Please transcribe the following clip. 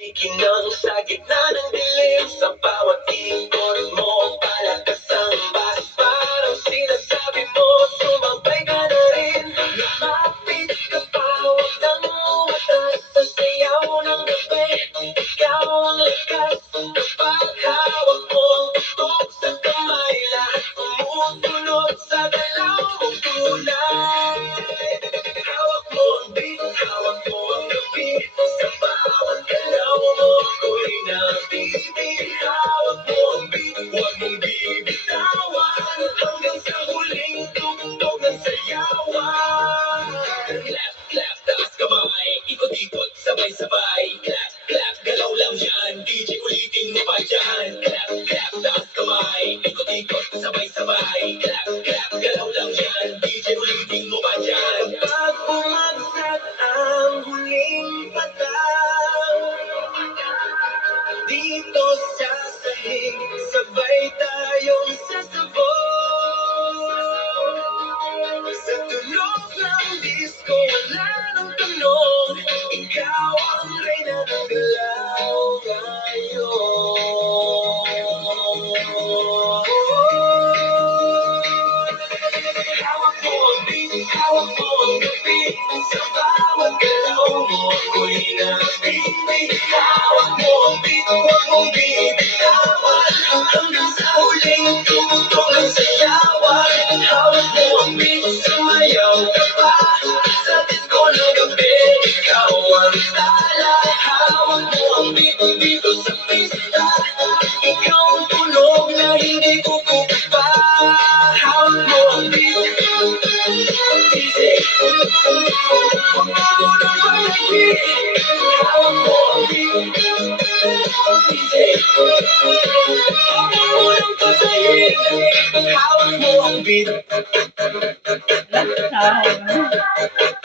Ikinang sa gitna ng dilim, sa bawat ikot mo, palakas ang bas. Parang sinasabi mo, sumabay ka na rin. Lumapit ka pa, huwag nang umatras. Sa sayaw ng gabi, ikaw ang lakas. Kapag hawak mo ang tutok sa kamay, lahat sumusunod sa galaw mong tunay. Hawak mo ang beat, hawak mo ang gabi. Sa bawat galaw mo, ako'y nabibig. Hawak mo ang beat, huwag mong bibitawan. Hanggang sa huling tugtog ng sayawan. Clap, clap, taas kamay. Ikot-ikot, sabay-sabay. Clap, clap, galaw lang yan. DJ ulitin mo pa dyan. Clap, clap, taas kamay. Ikot-ikot, sabay-sabay. Clap, clap, galaw lang yan. DJ ulitin mo pa dyan. Pag bumagsak ang huling patang, dito sa sahig, sabay tayong sasabog. Sa tunog ng disco, wala nang tanong. Ikaw ang reyna ng galaw ngayon. Hawak mo ang beat, hawak mo ang gabi. Sa bawat galaw mo, ako'y nabibig. Hawak mo ang beat, huwag mong bibitawan. Hanggang sa huling tugtog ng sayawan. Hawak mo ang beat, sumayaw ka pa. Sa disco ng gabi, ikaw ang tala. Hawak mo ang beat, dito sa pista. Ikaw ang tunog na hindi kukupa. Hawak mo ang beat, DJ. Huwag mo nang palagi. Hawak mo ang beat, DJ. Huwag mo nang patayin. Hawak mo ang beat. Tao.